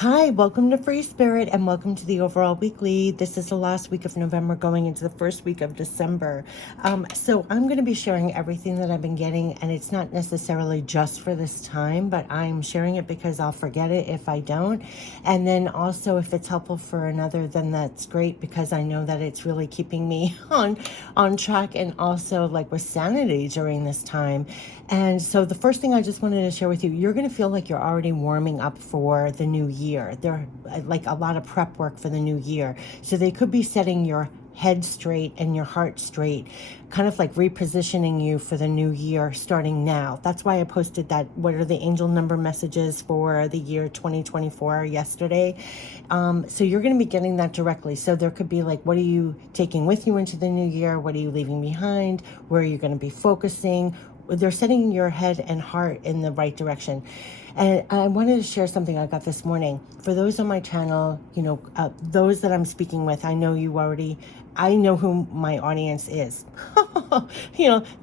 Hi, welcome to Free Spirit and welcome to the Overall Weekly. This is the last week of November going into the first week of December. So I'm going to be sharing everything that I've been getting, and it's not necessarily just for this time, but I'm sharing it because I'll forget it if I don't. And then also if it's helpful for another, then that's great because I know that it's really keeping me on track and also like with sanity during this time. And so the first thing I just wanted to share with you, you're going to feel like you're already warming up for the new year. There like a lot of prep work for the new year. So they could be setting your head straight and your heart straight, kind of like repositioning you for the new year starting now. That's why I posted that what are the angel number messages for the year 2024 yesterday. So you're going to be getting that directly. So there could be like, what are you taking with you into the new year? What are you leaving behind? Where are you going to be focusing? They're setting your head and heart in the right direction. And I wanted to share something I got this morning. For those on my channel, those that I'm speaking with, I know who my audience is.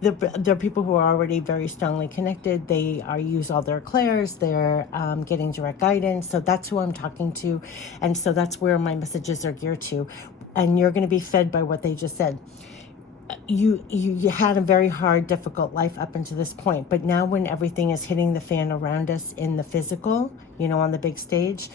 They're people who are already very strongly connected. They are use all their clairs. They're getting direct guidance. So that's who I'm talking to. And so that's where my messages are geared to. And you're going to be fed by what they just said. You had a very hard, difficult life up until this point, but now when everything is hitting the fan around us in the physical, on the big stage,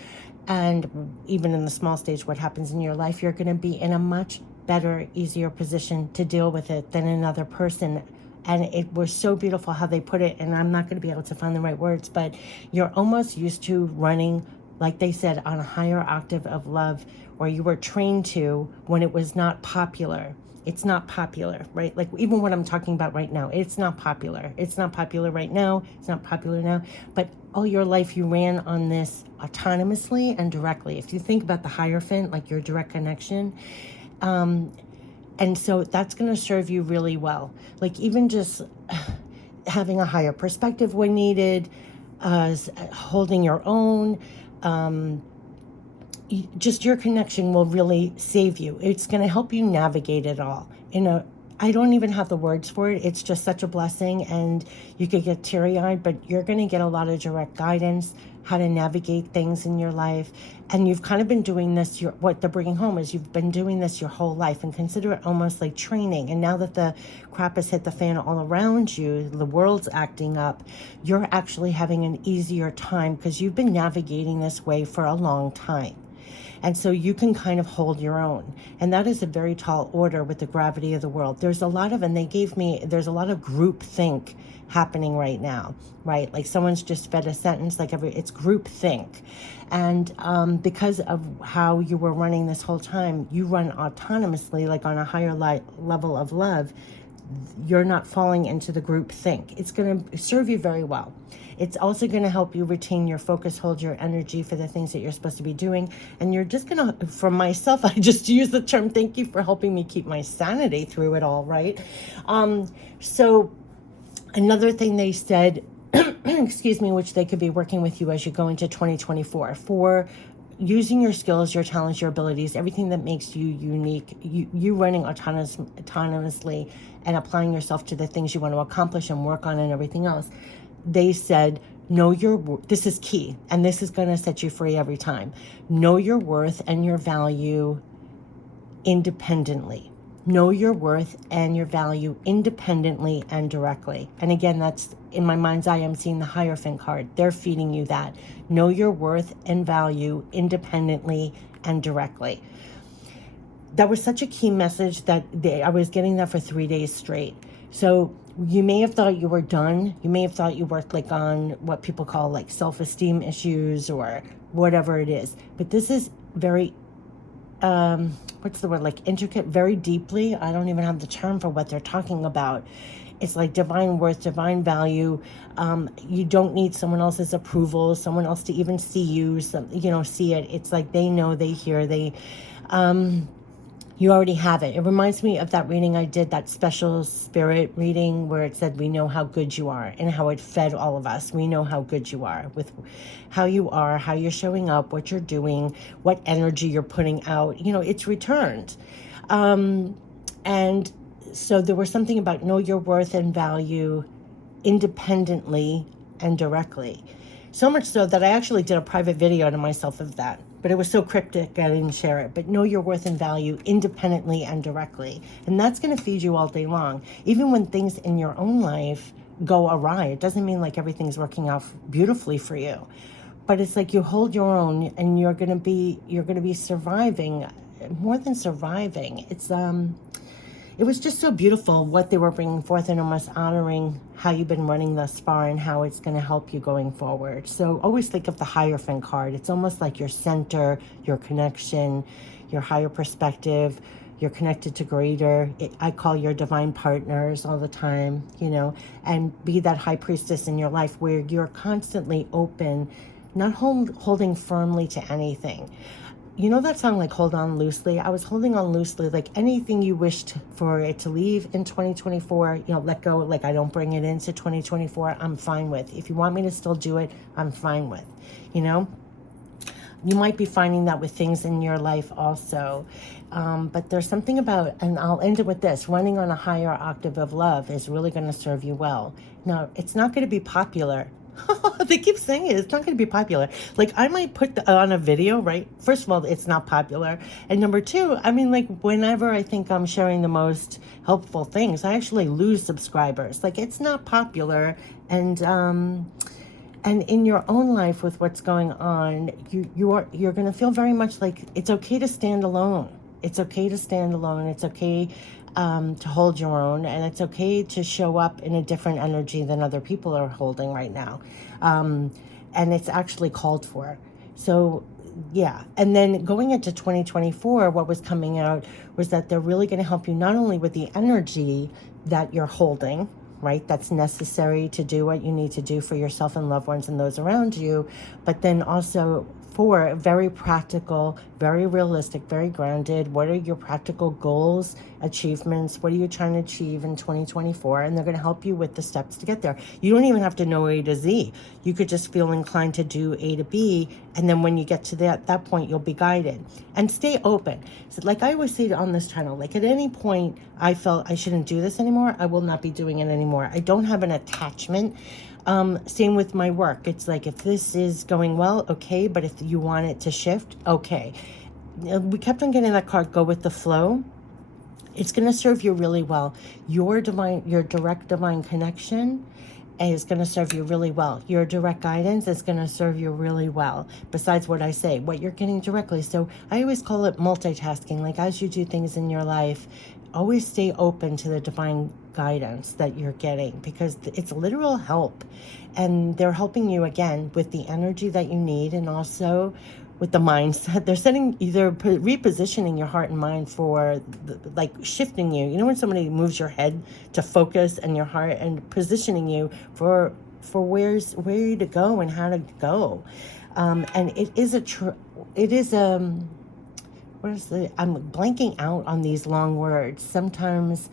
and even in the small stage, what happens in your life, you're going to be in a much better, easier position to deal with it than another person. And it was so beautiful how they put it, and I'm not going to be able to find the right words, but you're almost used to running, like they said, on a higher octave of love, or you were trained to when it was not popular. It's not popular, right? Like even what I'm talking about right now, it's not popular. It's not popular right now. It's not popular now. But all your life you ran on this autonomously and directly. If you think about the Hierophant, like your direct connection, and so that's going to serve you really well. Like even just having a higher perspective when needed, holding your own, just your connection will really save you. It's going to help you navigate it all. I don't even have the words for it. It's just such a blessing, and you could get teary-eyed, but you're going to get a lot of direct guidance, how to navigate things in your life. And you've kind of been doing this, what they're bringing home is you've been doing this your whole life, and consider it almost like training. And now that the crap has hit the fan all around you, the world's acting up, you're actually having an easier time because you've been navigating this way for a long time. And so you can kind of hold your own. And that is a very tall order with the gravity of the world. There's a lot of group think happening right now, right? Like someone's just fed a sentence, it's group think. And because of how you were running this whole time, you run autonomously, like on a higher level of love. You're not falling into the group think. It's going to serve you very well. It's also going to help you retain your focus, hold your energy for the things that you're supposed to be doing. And you're just going to, for myself, I just use the term, thank you for helping me keep my sanity through it all, right? So another thing they said, excuse me, which they could be working with you as you go into 2024 for using your skills, your talents, your abilities, everything that makes you unique, you running autonomously and applying yourself to the things you want to accomplish and work on and everything else. They said, this is key, and this is going to set you free every time. Know your worth and your value independently. Know your worth and your value independently and directly. And again, that's in my mind's eye, I'm seeing the Hierophant card. They're feeding you that. Know your worth and value independently and directly. That was such a key message that I was getting that for 3 days straight. So you may have thought you were done. You may have thought you worked like on what people call like self-esteem issues or whatever it is. But this is very what's the word, like intricate, very deeply. I don't even have the term for what they're talking about. It's like divine worth, divine value. You don't need someone else's approval, someone else to even see you, see it. It's like they know, they hear, you already have it. It reminds me of that reading I did, that special spirit reading where it said, we know how good you are, and how it fed all of us. We know how good you are with how you are, how you're showing up, what you're doing, what energy you're putting out. It's returned. And so there was something about know your worth and value independently and directly. So much so that I actually did a private video to myself of that. But it was so cryptic, I didn't share it. But know your worth and value independently and directly. And that's going to feed you all day long. Even when things in your own life go awry, it doesn't mean like everything's working out beautifully for you. But it's like you hold your own, and you're going to be surviving. More than surviving, it was just so beautiful what they were bringing forth, and almost honoring how you've been running thus far and how it's going to help you going forward. So always think of the Hierophant card. It's almost like your center, your connection, your higher perspective. You're connected to greater. I call your divine partners all the time, and be that high priestess in your life where you're constantly open, not holding firmly to anything. You know that song, like Hold On Loosely? I was holding on loosely, like anything you wished for it to leave in 2024, let go. Like I don't bring it into 2024, I'm fine with. If you want me to still do it, I'm fine with, You might be finding that with things in your life also. But there's something about, and I'll end it with this, running on a higher octave of love is really going to serve you well. Now, it's not going to be popular. They keep saying it. It's not going to be popular. Like I might put on a video, right? First of all, it's not popular. And number two, I mean, like whenever I think I'm sharing the most helpful things, I actually lose subscribers. Like it's not popular. And in your own life with what's going on, you're going to feel very much like it's okay to stand alone. It's okay to stand alone. It's okay to hold your own, and it's okay to show up in a different energy than other people are holding right now. And it's actually called for. So yeah. And then going into 2024, what was coming out was that they're really going to help you not only with the energy that you're holding, right? That's necessary to do what you need to do for yourself and loved ones and those around you, but then also for very practical, very realistic, very grounded. What are your practical goals, achievements? What are you trying to achieve in 2024? And they're going to help you with the steps to get there. You don't even have to know A to Z. You could just feel inclined to do A to B. And then when you get to that point, you'll be guided. And stay open. So like I always say on this channel, like at any point I felt I shouldn't do this anymore, I will not be doing it anymore. I don't have an attachment. Same with my work. It's like, if this is going well, okay. But if you want it to shift, okay. We kept on getting that card, go with the flow. It's going to serve you really well. Your direct divine connection is going to serve you really well. Your direct guidance is going to serve you really well. Besides what I say, what you're getting directly. So I always call it multitasking. Like as you do things in your life, always stay open to the divine guidance that you're getting, because it's literal help. And they're helping you again with the energy that you need, and also with the mindset. They're repositioning your heart and mind for like shifting you. You know when somebody moves your head to focus and your heart, and positioning you for where to go and how to go. And it is I'm blanking out on these long words. Sometimes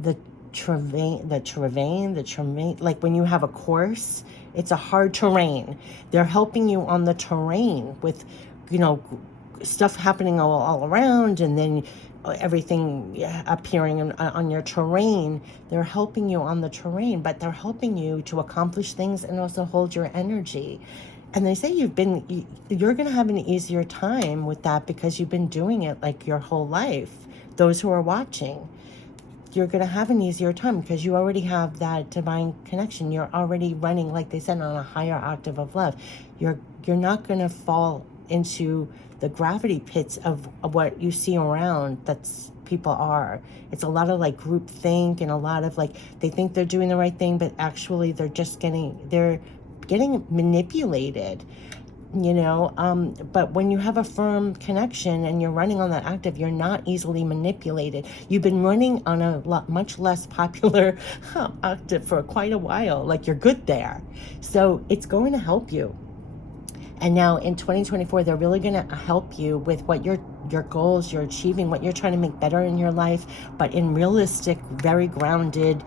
the terrain, like when you have a course, it's a hard terrain. They're helping you on the terrain with, stuff happening all around, and then everything appearing on your terrain. They're helping you on the terrain, but they're helping you to accomplish things and also hold your energy. And they say you're going to have an easier time with that because you've been doing it like your whole life. Those who are watching, you're going to have an easier time because you already have that divine connection. You're already running, like they said, on a higher octave of love. You're not going to fall into the gravity pits of what you see around. People are. It's a lot of like group think, and a lot of like they think they're doing the right thing, but actually they're getting manipulated, but when you have a firm connection and you're running on that active, you're not easily manipulated. You've been running on a much less popular octave for quite a while. Like you're good there. So it's going to help you. And now in 2024, they're really going to help you with what your goals you're achieving, what you're trying to make better in your life, but in realistic, very grounded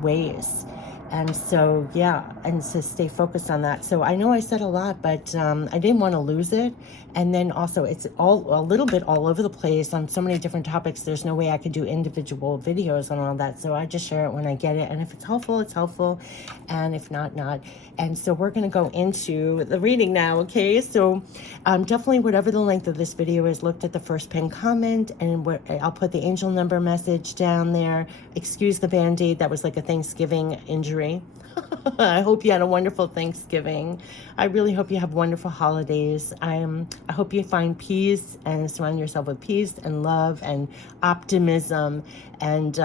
ways. And so, yeah, and to stay focused on that. So I know I said a lot, but I didn't want to lose it. And then also, it's all a little bit all over the place on so many different topics. There's no way I could do individual videos on all that. So I just share it when I get it. And if it's helpful, it's helpful. And if not, not. And so we're going to go into the reading now, okay? So definitely, whatever the length of this video is, looked at the first pinned comment, and I'll put the angel number message down there. Excuse the Band-Aid. That was like a Thanksgiving injury. I hope you had a wonderful Thanksgiving. I really hope you have wonderful holidays. I hope you find peace and surround yourself with peace and love and optimism and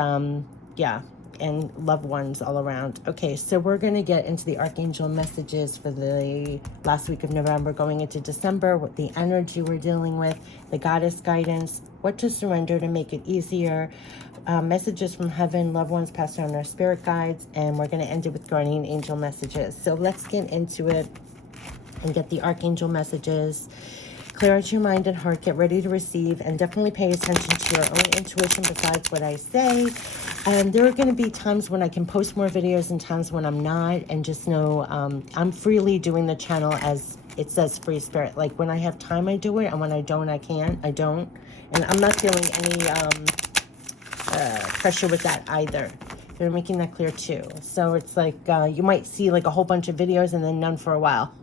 yeah, and loved ones all around. Okay, so we're going to get into the Archangel messages for the last week of November going into December, what the energy we're dealing with, the goddess guidance, what to surrender to make it easier, messages from heaven, loved ones passed on our spirit guides, and we're going to end it with guardian angel messages. So let's get into it and get the Archangel messages. Clear out your mind and heart, get ready to receive, and definitely pay attention to your own intuition besides what I say. And there are going to be times when I can post more videos and times when I'm not, and just know I'm freely doing the channel as it says free spirit. Like when I have time, I do it, and when I don't, I can't. I don't. And I'm not feeling any pressure with that either. They're making that clear too. So it's like you might see like a whole bunch of videos and then none for a while.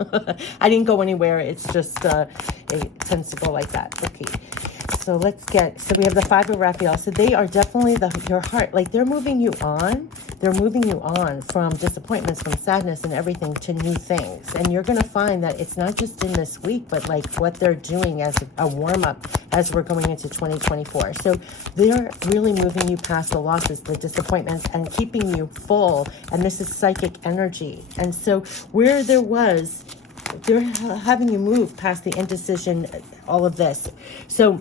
I didn't go anywhere. It's just it tends to go like that. Okay. So let's get, so we have the Five of Raphael. So they are definitely your heart. Like they're moving you on. They're moving you on from disappointments, from sadness and everything to new things. And you're going to find that it's not just in this week, but like what they're doing as a warm up as we're going into 2024. So they're really moving you past the losses, the disappointments, and keeping you full. And this is psychic energy. And so where there was, they're having you move past the indecision, all of this. So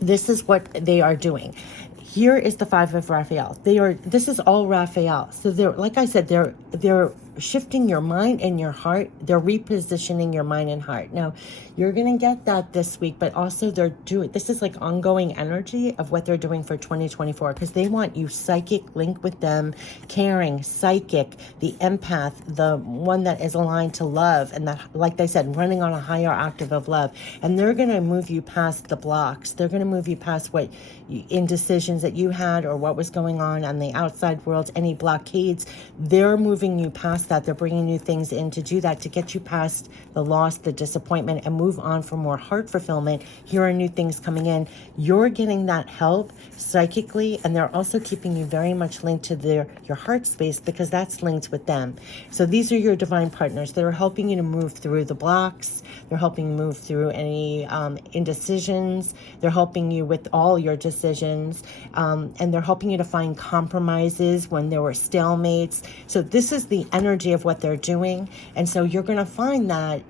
this is what they are doing. Here is the Five of Raphael. This is all Raphael. So they're, like I said, they're shifting your mind and your heart. They're repositioning your mind and heart. Now, you're going to get that this week, but also this is like ongoing energy of what they're doing for 2024, because they want you psychic, linked with them, caring, psychic, the empath, the one that is aligned to love, and that, like they said, running on a higher octave of love. And they're going to move you past the blocks. They're going to move you past what indecisions that you had or what was going on the outside world, any blockades. They're moving you past that. They're bringing new things in to do that, to get you past the loss, the disappointment, and move on for more heart fulfillment. Here are new things coming in. You're getting that help psychically, and they're also keeping you very much linked to your heart space, because that's linked with them. So these are your divine partners that are helping you to move through the blocks. They're helping you move through any indecisions. They're helping you with all your decisions, and they're helping you to find compromises when there were stalemates. So this is the energy of what they're doing. And so you're going to find that,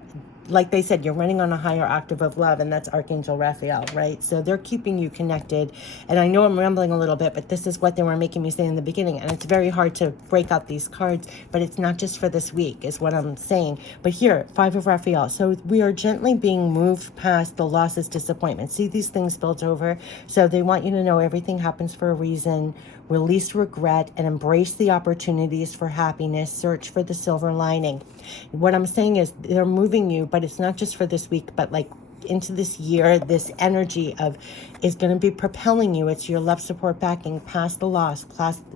like they said, you're running on a higher octave of love, and that's Archangel Raphael, right? So they're keeping you connected. And I know I'm rambling a little bit, but this is what they were making me say in the beginning. And it's very hard to break out these cards, but it's not just for this week, is what I'm saying. But here, Five of Raphael. So we are gently being moved past the losses, disappointment. See these things built over? So they want you to know everything happens for a reason. Release regret and embrace the opportunities for happiness. Search for the silver lining. What I'm saying is they're moving you, but it's not just for this week, but like into this year. This energy is going to be propelling you. It's your love, support, backing, past the loss,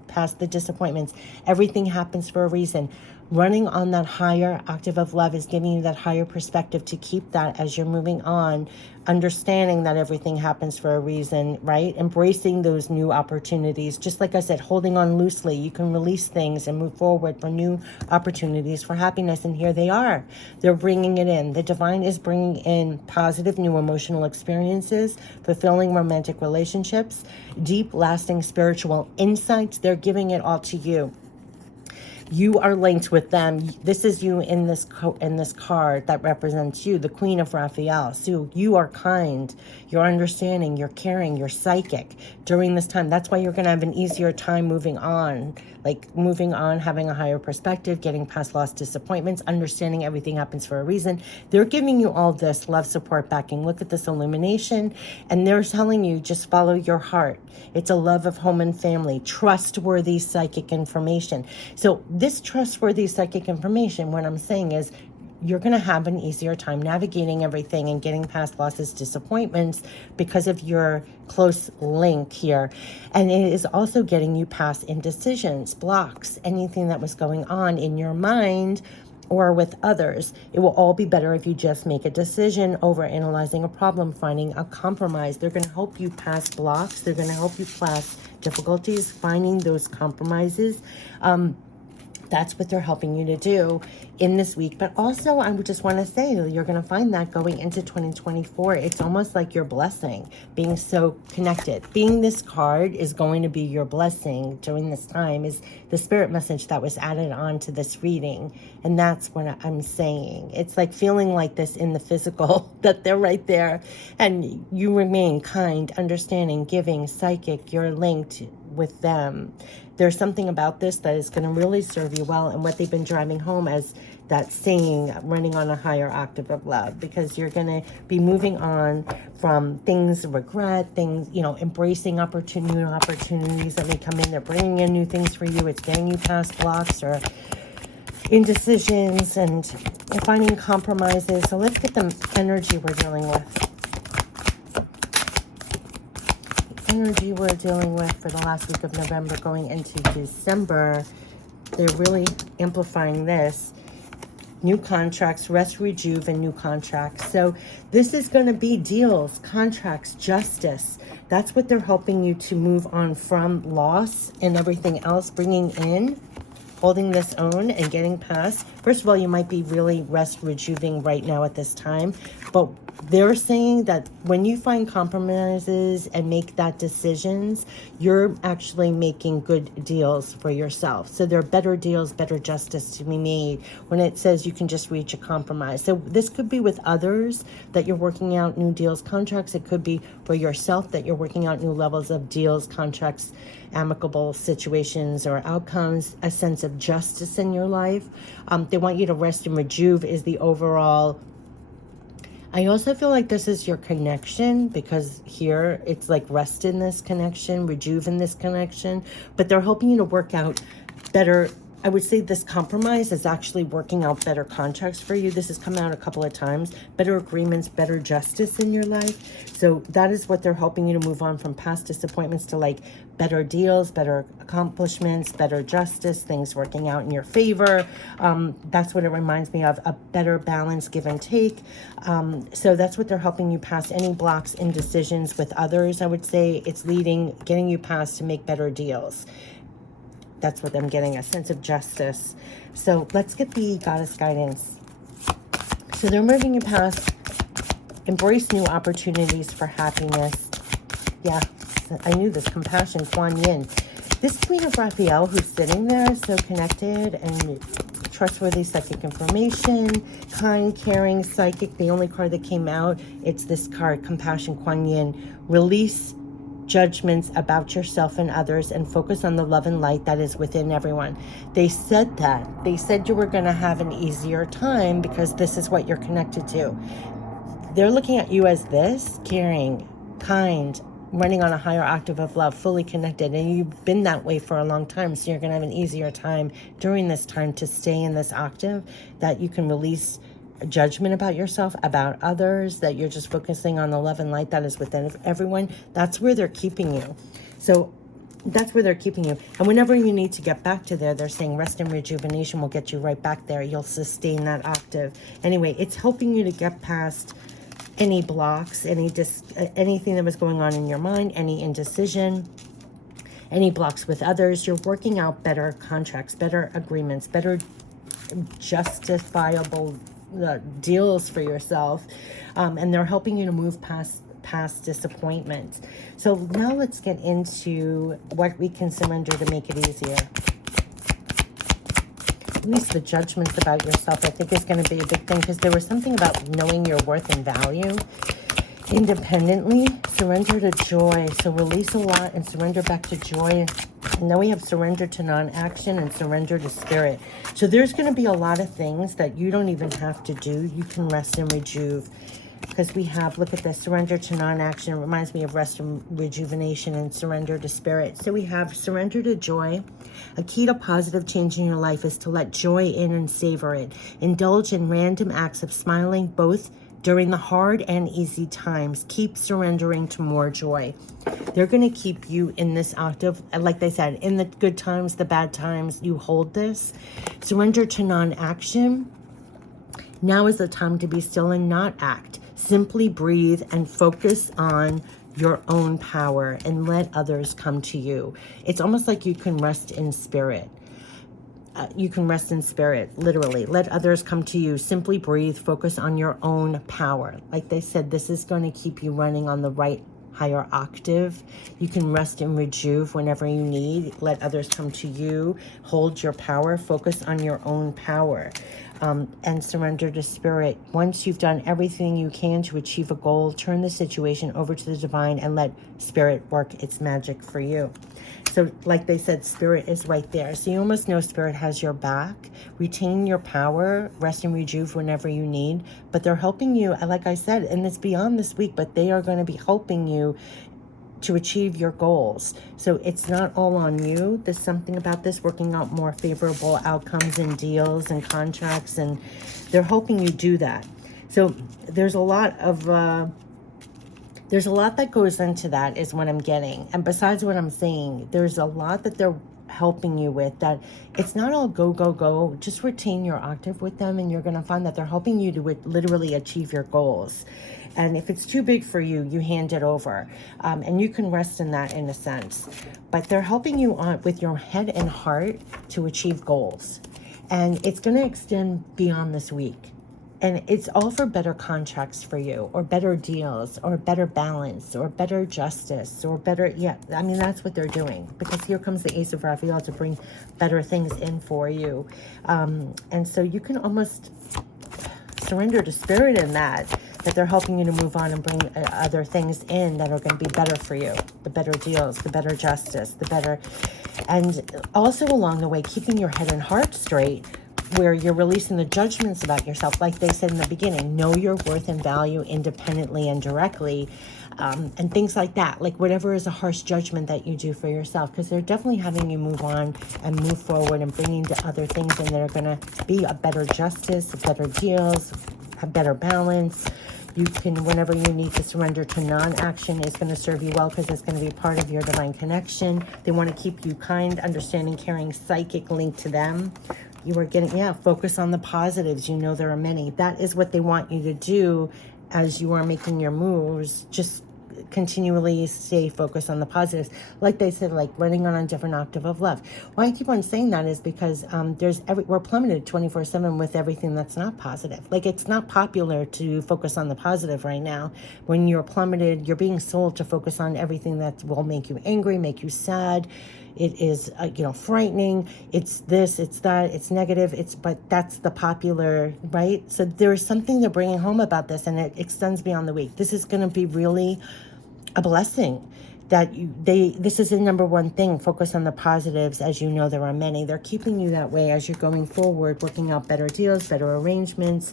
past the disappointments. Everything happens for a reason. Running on that higher octave of love is giving you that higher perspective to keep that as you're moving on, understanding that everything happens for a reason, right? Embracing those new opportunities. Just like I said, holding on loosely, you can release things and move forward for new opportunities for happiness. And here they are. They're bringing it in. The divine is bringing in positive new emotional experiences, fulfilling romantic relationships, deep, lasting spiritual insights. They're giving it all to you. You are linked with them. This is you in this card that represents you, the Queen of Raphael. So you are kind, you're understanding, you're caring, you're psychic during this time. That's why you're going to have an easier time moving on like moving on, having a higher perspective, getting past lost disappointments, understanding everything happens for a reason. They're giving you all this love, support, backing. Look at this illumination, and they're telling you just follow your heart. It's a love of home and family, trustworthy psychic information. So this trustworthy psychic information, what I'm saying is, you're going to have an easier time navigating everything and getting past losses, disappointments because of your close link here. And it is also getting you past indecisions, blocks, anything that was going on in your mind or with others. It will all be better if you just make a decision over analyzing a problem, finding a compromise. They're going to help you pass blocks. They're going to help you pass difficulties, finding those compromises. That's what they're helping you to do in this week. But also, I would just want to say you're going to find that going into 2024, it's almost like your blessing, being so connected. Being this card is going to be your blessing during this time, is the spirit message that was added on to this reading. And that's what I'm saying. It's like feeling like this in the physical, that they're right there. And you remain kind, understanding, giving, psychic. You're linked with them. There's something about this that is going to really serve you well, and what they've been driving home as that saying, running on a higher octave of love, because you're going to be moving on from things, regret, things, embracing new opportunities that may come in. They're bringing in new things for you. It's getting you past blocks or indecisions and finding compromises. So let's get the energy we're dealing with. Energy we're dealing with for the last week of November going into December. They're really amplifying this. New contracts, rest, rejuve, and new contracts. So this is going to be deals, contracts, justice. That's what they're helping you to move on from loss and everything else, bringing in, holding this own and getting past. First of all, you might be really rest, rejuving right now at this time, but they're saying that when you find compromises and make that decisions, you're actually making good deals for yourself. So there are better deals, better justice to be made when it says you can just reach a compromise. So this could be with others that you're working out new deals, contracts. It could be for yourself that you're working out new levels of deals, contracts, amicable situations or outcomes, a sense of justice in your life. They want you to rest and rejuve is the overall. I also feel like this is your connection, because here it's like rest in this connection, rejuve in this connection, but they're helping you to work out better. I would say this compromise is actually working out better contracts for you. This has come out a couple of times. Better agreements, better justice in your life. So that is what they're helping you to move on from past disappointments to like better deals, better accomplishments, better justice, things working out in your favor. That's what it reminds me of, a better balance, give and take. So that's what they're helping you pass any blocks, indecisions with others. I would say it's getting you past to make better deals. That's what I'm getting, a sense of justice. So let's get the goddess guidance. So they're moving you past, embrace new opportunities for happiness. Yeah, I knew this, compassion, Kuan Yin. This Queen of Raphael who's sitting there, so connected and trustworthy psychic information, kind, caring, psychic. The only card that came out, it's this card, compassion, Kuan Yin. Release judgments about yourself and others and focus on the love and light that is within everyone. They said that. They said you were going to have an easier time because this is what you're connected to. They're looking at you as this, caring, kind, running on a higher octave of love, fully connected, and you've been that way for a long time, so you're going to have an easier time during this time to stay in this octave, that you can release judgment about yourself, about others, that you're just focusing on the love and light that is within everyone. That's where they're keeping you. So that's where they're keeping you. And whenever you need to get back to there, they're saying rest and rejuvenation will get you right back there. You'll sustain that octave. Anyway, it's helping you to get past any blocks, anything that was going on in your mind, any indecision, any blocks with others. You're working out better contracts, better agreements, better justifiable deals for yourself, and they're helping you to move past disappointment. So now let's get into what we can surrender to make it easier. At least the judgments about yourself, I think, is going to be a big thing, because there was something about knowing your worth and value. independently, surrender to joy. So release a lot and surrender back to joy. And then we have surrender to non-action and surrender to spirit. So there's going to be a lot of things that you don't even have to do. You can rest and rejuve. Because we have, look at this, surrender to non-action. It reminds me of rest and rejuvenation and surrender to spirit. So we have surrender to joy. A key to positive change in your life is to let joy in and savor it. Indulge in random acts of smiling both during the hard and easy times. Keep surrendering to more joy. They're going to keep you in this octave. Like they said, in the good times, the bad times, you hold this. Surrender to non-action. Now is the time to be still and not act. Simply breathe and focus on your own power and let others come to you. It's almost like you can rest in spirit. You can rest in spirit, literally. Let others come to you. Simply breathe. Focus on your own power. Like they said, this is going to keep you running on the right higher octave. You can rest and rejuve whenever you need. Let others come to you. Hold your power. Focus on your own power. And surrender to spirit. Once you've done everything you can to achieve a goal, turn the situation over to the divine and let spirit work its magic for you. So like they said, spirit is right there. So you almost know spirit has your back. Retain your power, rest and rejuve whenever you need. But they're helping you, like I said, and it's beyond this week, but they are going to be helping you to achieve your goals. So it's not all on you. There's something about this working out more favorable outcomes and deals and contracts, and they're helping you do that. So there's a lot that goes into that is what I'm getting. And besides what I'm saying, there's a lot that they're helping you with, that it's not all go, go, go. Just retain your octave with them, and you're going to find that they're helping you to literally achieve your goals. And if it's too big for you, you hand it over. And you can rest in that in a sense. But they're helping you on with your head and heart to achieve goals. And it's going to extend beyond this week. And it's all for better contracts for you, or better deals, or better balance, or better justice, or better, yeah, I mean, that's what they're doing. Because here comes the Ace of Raphael to bring better things in for you. And so you can almost surrender to spirit in that they're helping you to move on and bring other things in that are going to be better for you. The better deals, the better justice, the better, and also along the way, keeping your head and heart straight, where you're releasing the judgments about yourself. Like they said in the beginning, know your worth and value independently and directly, and things like that. Like whatever is a harsh judgment that you do for yourself, because they're definitely having you move on and move forward and bringing to other things, and they're going to be a better justice, better deals, a better balance. You can, whenever you need to surrender to non-action, is going to serve you well, because it's going to be part of your divine connection. They want to keep you kind, understanding, caring, psychic, linked to them. You are getting, focus on the positives. You know there are many. That is what they want you to do as you are making your moves. Just continually stay focused on the positives. Like they said, like running on a different octave of love. Why I keep on saying that is because we're plummeted 24/7 with everything that's not positive. Like it's not popular to focus on the positive right now. When you're plummeted, you're being sold to focus on everything that will make you angry, make you sad. It is, frightening. It's this, it's that, it's negative. But that's the popular, right? So there's something they're bringing home about this, and it extends beyond the week. This is going to be really a blessing. This is the number one thing. Focus on the positives. As you know, there are many. They're keeping you that way as you're going forward, working out better deals, better arrangements.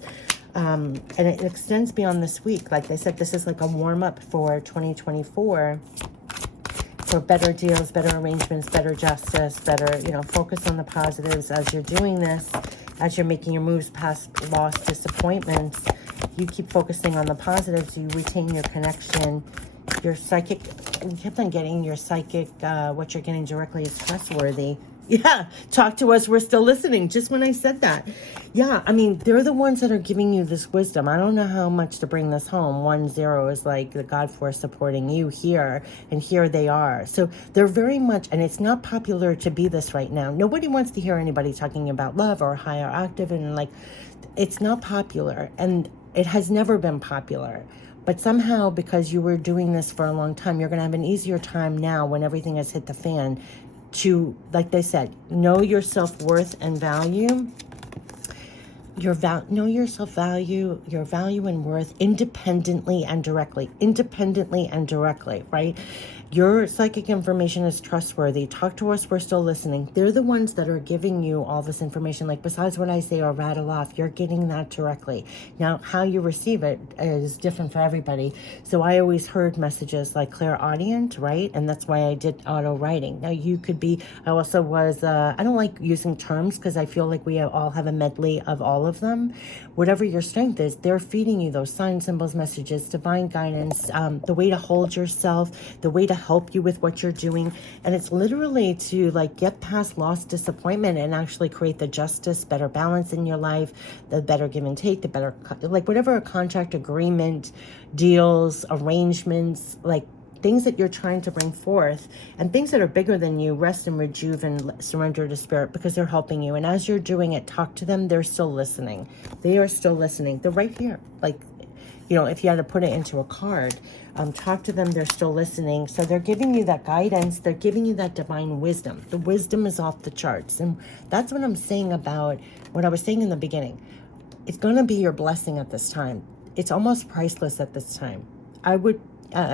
And it extends beyond this week. Like I said, this is like a warm-up for 2024. For better deals, better arrangements, better justice, better, focus on the positives as you're doing this, as you're making your moves past lost disappointments. You keep focusing on the positives. You retain your connection. Your psychic, you kept on getting your psychic, what you're getting directly is trustworthy. Yeah, talk to us. We're still listening. Just when I said that. Yeah, I mean, they're the ones that are giving you this wisdom. I don't know how much to bring this home. 1-0 is like the God force supporting you here, and here they are. So they're very much, and it's not popular to be this right now. Nobody wants to hear anybody talking about love or higher octave, and like, it's not popular, and it has never been popular. But somehow, because you were doing this for a long time, you're going to have an easier time now when everything has hit the fan to, like they said, know your self-worth and value. know your self-value, your value and worth independently and directly, right? Your psychic information is trustworthy. Talk to us, we're still listening. They're the ones that are giving you all this information. Like, besides what I say or rattle off, you're getting that directly. Now, how you receive it is different for everybody. So I always heard messages like clairaudient, right? And that's why I did auto writing. Now, you could be, I also was, I don't like using terms because I feel like we all have a medley of all of them. Whatever your strength is, they're feeding you those signs, symbols, messages, divine guidance, the way to hold yourself, the way to help you with what you're doing. And it's literally to like get past lost disappointment and actually create the justice, better balance in your life, the better give and take, the better, like whatever a contract, agreement, deals, arrangements, like things that you're trying to bring forth and things that are bigger than you, rest and rejuve and surrender to spirit because they're helping you. And as you're doing it, talk to them. They're still listening. They are still listening. They're right here. Like, you know, if you had to put it into a card, talk to them. They're still listening. So they're giving you that guidance. They're giving you that divine wisdom. The wisdom is off the charts. And that's what I'm saying about what I was saying in the beginning. It's going to be your blessing at this time. It's almost priceless at this time. I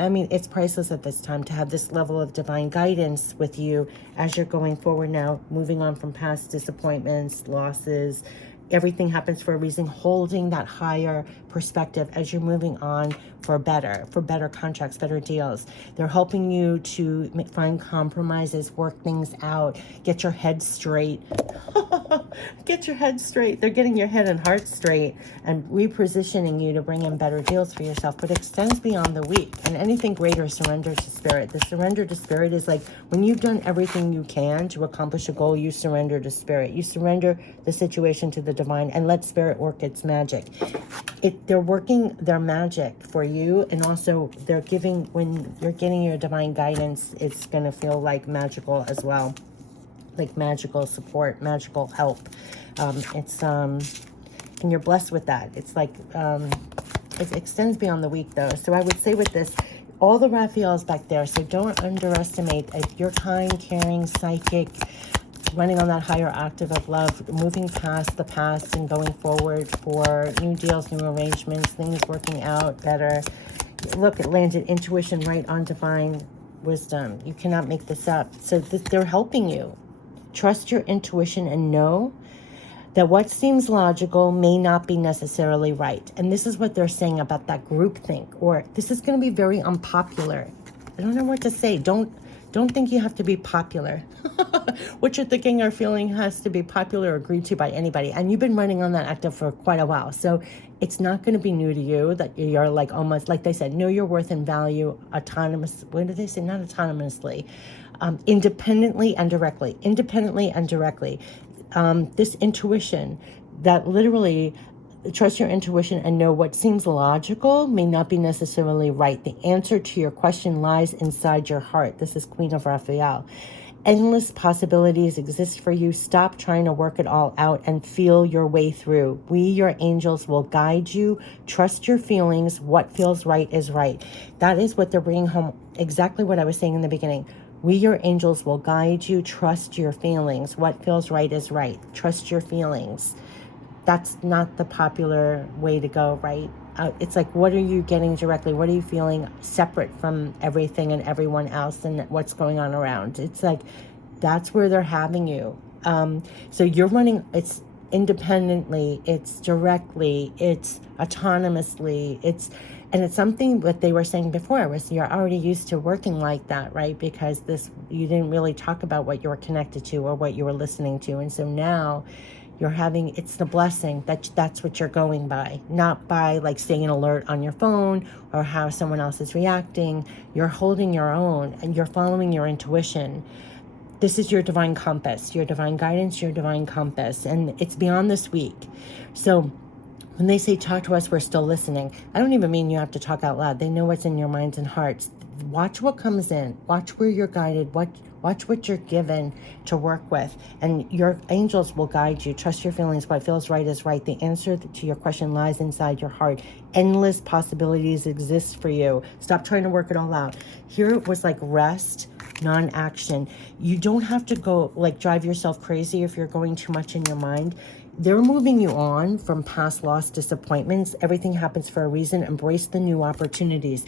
mean, it's priceless at this time to have this level of divine guidance with you as you're going forward now, moving on from past disappointments, losses. Everything happens for a reason, holding that higher perspective as you're moving on for better contracts, better deals. They're helping you to find compromises, work things out, get your head straight. Get your head straight. They're getting your head and heart straight and repositioning you to bring in better deals for yourself, but extends beyond the week. And anything greater, surrender to spirit. The surrender to spirit is like when you've done everything you can to accomplish a goal, you surrender to spirit. You surrender the situation to the divine and let spirit work its magic. They're working their magic for you, and also they're giving, when you're getting your divine guidance, it's going to feel like magical as well. Like magical support, magical help. And you're blessed with that. It's like, it extends beyond the week though. So I would say with this, all the Raphaels back there, so don't underestimate if you're kind, caring, psychic, running on that higher octave of love, moving past the past and going forward for new deals, new arrangements, things working out better. Look, it landed intuition right on divine wisdom. You cannot make this up. So they're helping you. Trust your intuition and know that what seems logical may not be necessarily right. And this is what they're saying about that groupthink, or this is going to be very unpopular. I don't know what to say. Don't think you have to be popular. What you're thinking or feeling has to be popular or agreed to by anybody. And you've been running on that active for quite a while. So it's not going to be new to you that you're like almost, like they said, know your worth and value autonomous. What did they say? Not autonomously. Independently and directly. This intuition that literally trust your intuition and know what seems logical may not be necessarily right. The answer to your question lies inside your heart. This is Queen of Raphael. Endless possibilities exist for you. Stop trying to work it all out and feel your way through. We, your angels, will guide you. Trust your feelings. What feels right is right. That is what they're bringing home. Exactly what I was saying in the beginning. We, your angels, will guide you. Trust your feelings. What feels right is right. Trust your feelings. That's not the popular way to go, right? It's like, what are you getting directly? What are you feeling separate from everything and everyone else and what's going on around? It's like, that's where they're having you. So you're running, it's independently, it's directly, it's autonomously, and it's something that they were saying before was you're already used to working like that, right? Because you didn't really talk about what you were connected to or what you were listening to. And so now you're having, it's the blessing that's what you're going by, not by like staying alert on your phone or how someone else is reacting. You're holding your own and you're following your intuition. This is your divine compass, your divine guidance, your divine compass, and it's beyond this week. So when they say talk to us, we're still listening. I don't even mean you have to talk out loud. They know what's in your minds and hearts. Watch what comes in. Watch where you're guided. Watch what you're given to work with. And your angels will guide you. Trust your feelings. What feels right is right. The answer to your question lies inside your heart. Endless possibilities exist for you. Stop trying to work it all out. Here it was like rest, non-action. You don't have to go like drive yourself crazy if you're going too much in your mind. They're moving you on from past lost disappointments. Everything happens for a reason. Embrace the new opportunities.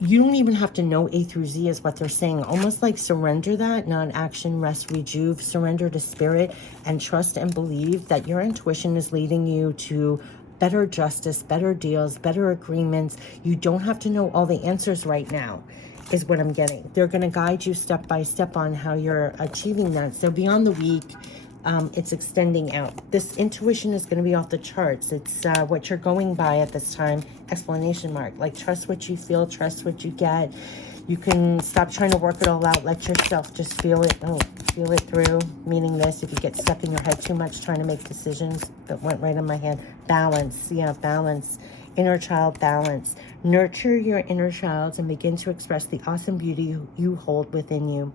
You don't even have to know A through Z is what they're saying. Almost like surrender that, non-action, rest, rejuve, surrender to spirit, and trust and believe that your intuition is leading you to better justice, better deals, better agreements. You don't have to know all the answers right now, is what I'm getting. They're going to guide you step by step on how you're achieving that. So beyond the week, it's extending out. This intuition is going to be off the charts. It's what you're going by at this time, exclamation mark. Like, trust what you feel, trust what you get. You can stop trying to work it all out. Let yourself just feel it. Oh, feel it through. Meaning this, if you get stuck in your head too much trying to make decisions, that went right on my hand. Balance. Yeah, balance. Inner child balance. Nurture your inner child and begin to express the awesome beauty you hold within you.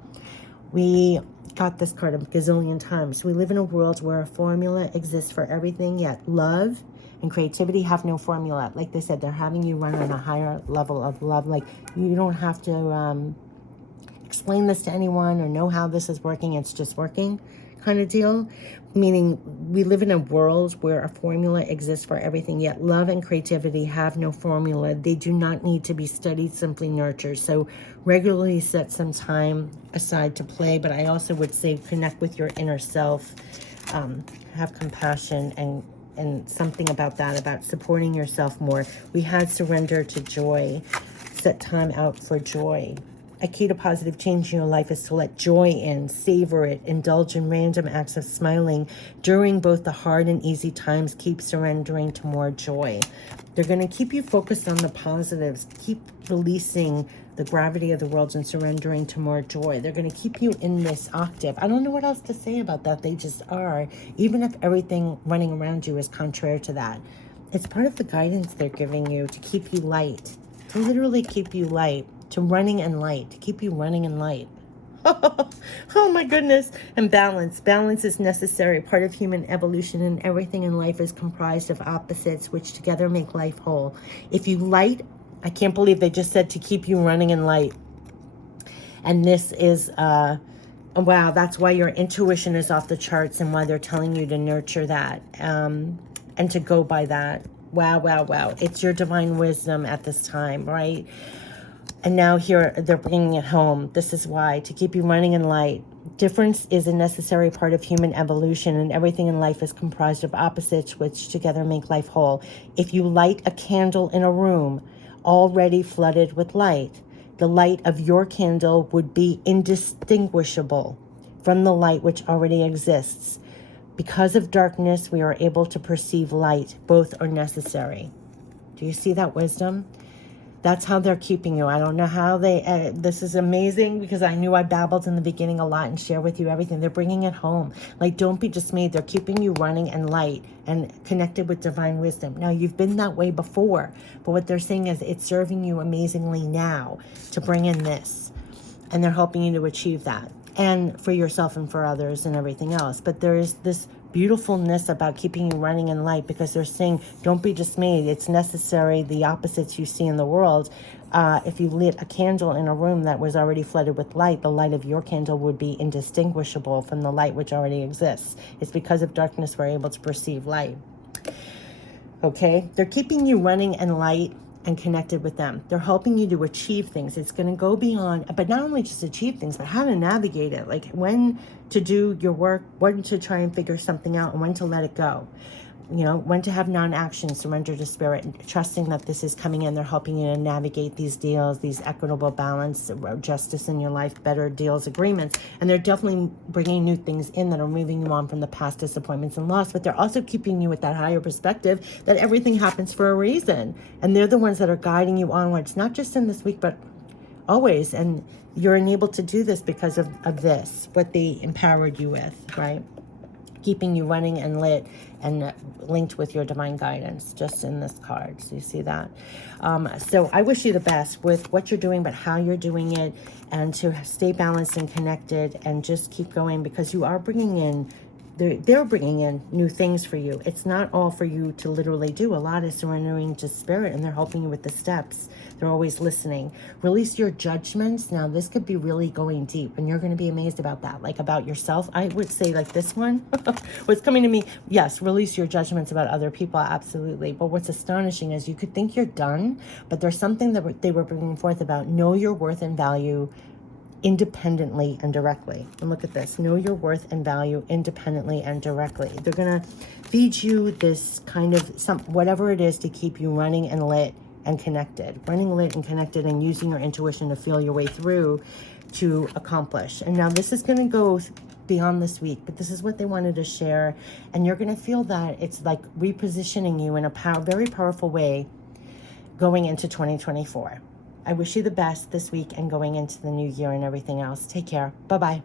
We got this card a gazillion times. We live in a world where a formula exists for everything, yet love and creativity have no formula. Like they said, they're having you run on a higher level of love. Like, you don't have to explain this to anyone or know how this is working. It's just working, kind of deal. Meaning, we live in a world where a formula exists for everything, yet love and creativity have no formula. They do not need to be studied, simply nurtured. So regularly set some time aside to play, but I also would say connect with your inner self, have compassion, and something about that, about supporting yourself more. We had surrender to joy. Set time out for joy. A key to positive change in your life is to let joy in, savor it, indulge in random acts of smiling during both the hard and easy times. Keep surrendering to more joy. They're going to keep you focused on the positives. Keep releasing the gravity of the world and surrendering to more joy. They're going to keep you in this octave. I don't know what else to say about that. They just are. Even if everything running around you is contrary to that. It's part of the guidance they're giving you to keep you light. To literally keep you light. To running in light, to keep you running in light. Oh my goodness. And balance. Balance is necessary, part of human evolution, and everything in life is comprised of opposites, which together make life whole. If you light, I can't believe they just said to keep you running in light. And this is, wow, that's why your intuition is off the charts and why they're telling you to nurture that and to go by that. Wow, wow, wow. It's your divine wisdom at this time, right? And now here, they're bringing it home. This is why, to keep you running in light. Difference is a necessary part of human evolution, and everything in life is comprised of opposites, which together make life whole. If you light a candle in a room already flooded with light, the light of your candle would be indistinguishable from the light which already exists. Because of darkness, we are able to perceive light. Both are necessary. Do you see that wisdom? That's how they're keeping you. I don't know how they, this is amazing because I knew I babbled in the beginning a lot and share with you everything. They're bringing it home. Like, don't be dismayed. They're keeping you running and light and connected with divine wisdom. Now, you've been that way before, but what they're saying is it's serving you amazingly now to bring in this. And they're helping you to achieve that. And for yourself and for others and everything else. But there is this beautifulness about keeping you running in light, because they're saying, don't be dismayed. It's necessary. The opposites you see in the world. If you lit a candle in a room that was already flooded with light, the light of your candle would be indistinguishable from the light which already exists. It's because of darkness we're able to perceive light. Okay? They're keeping you running in light and connected with them. They're helping you to achieve things. It's going to go beyond, but not only just achieve things, but how to navigate it. Like when to do your work, when to try and figure something out, and when to let it go. You know, when to have non-action, surrender to spirit, and trusting that this is coming in. They're helping you to navigate these deals, these equitable balance, justice in your life, better deals, agreements. And they're definitely bringing new things in that are moving you on from the past disappointments and loss. But they're also keeping you with that higher perspective that everything happens for a reason. And they're the ones that are guiding you onwards, not just in this week, but always. And you're enabled to do this because of this, what they empowered you with, right? Keeping you running and lit and linked with your divine guidance, just in this card. So you see that. So I wish you the best with what you're doing, but how you're doing it, and to stay balanced and connected and just keep going, because you are bringing in they're bringing in new things for you. It's not all for you to literally do. A lot is surrendering to spirit, and they're helping you with the steps. They're always listening. Release your judgments. Now, this could be really going deep, and you're going to be amazed about that, like about yourself. I would say like this one, what's coming to me, yes, release your judgments about other people, absolutely. But what's astonishing is you could think you're done, but there's something that they were bringing forth about know your worth and value independently and directly. And look at this, know your worth and value independently and directly. They're gonna feed you this kind of whatever it is to keep you running and lit and connected, and using your intuition to feel your way through to accomplish. And now this is gonna go beyond this week, but this is what they wanted to share, and you're gonna feel that it's like repositioning you in a very powerful way going into 2024. I wish you the best this week and going into the new year and everything else. Take care. Bye-bye.